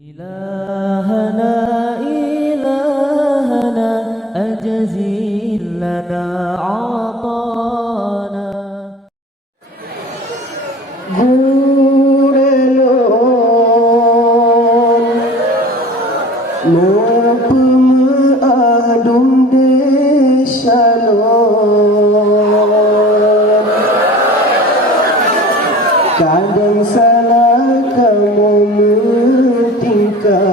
إلهنا إلهنا أجزل لنا عطانا Gurelon Nepemaadum desalon Kadang salah kamu mentingkah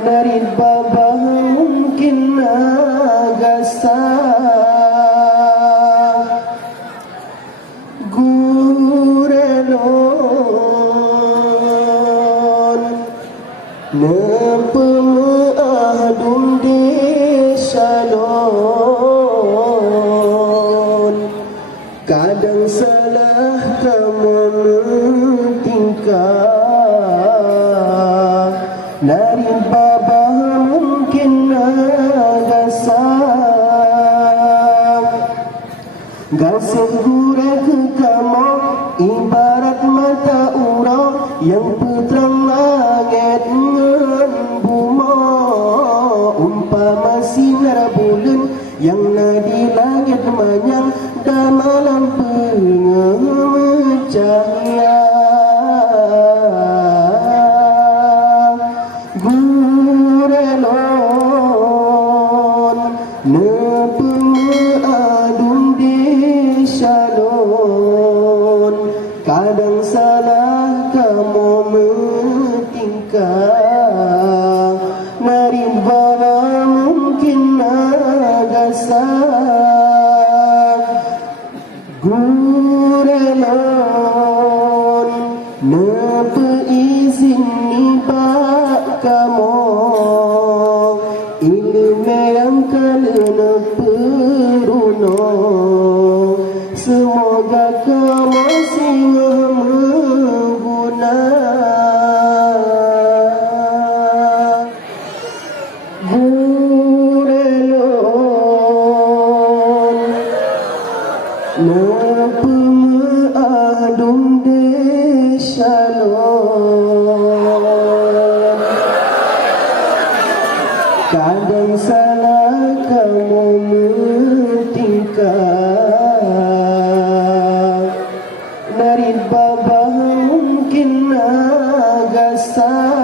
Narid babah mungkin nagasah Gurelon Nepemaadum desalon Kadang salah kamu mentingkah Narin babah mungkin nagasah Gasing gurel ke kamu ibarat mata urang Yang putrang langit ngan buma Umpama sinar bulan yang nadi langit manyang Damalam pengecahaya Gurelon Nepemaadum desalon Kadang salah kamu mentingkah Narin bara mungkin nagasah Gurelon Nepe izin nibak kamu Ilmu yang kalena peruno Semoga kamu singa mengguna Gurelon Nepemaadum desalon Kadang salah kamu mentingkah Narin babah mungkin nagasah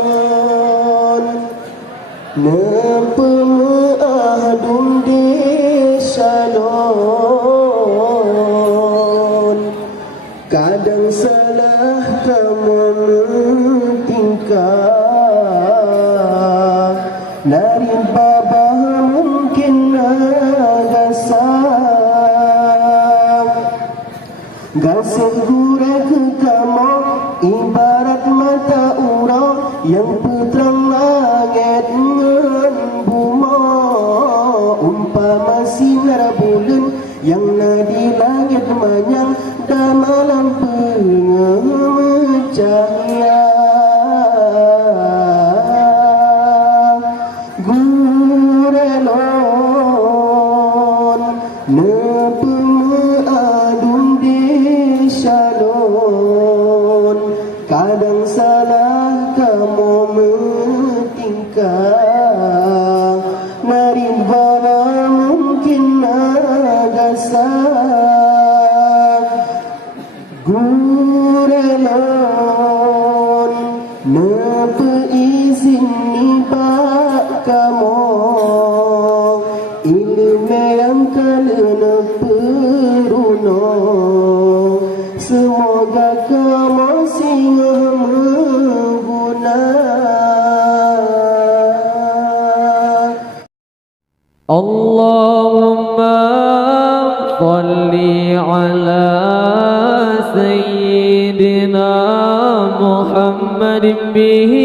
Gurelon Nepemaadum desalon Kadang salah kamu mentingkah Narin babah mungkin nagasah Gasing gurel ke kamu ibarat mata urang Yang putrang langit ngan buma Umpama sinar bulan yang nadi langit manyang Damalam pengecahaya Gurelon Nepemaadum desalon Kadang salah kamu mentingkah Narin bara mungkin nagasah Gurelon Nepe izin nibak kamu Ilmu yang kalena peruno Semoga kamu singa mengguna Allahumma salli ala Sayyidina Muhammadin bihi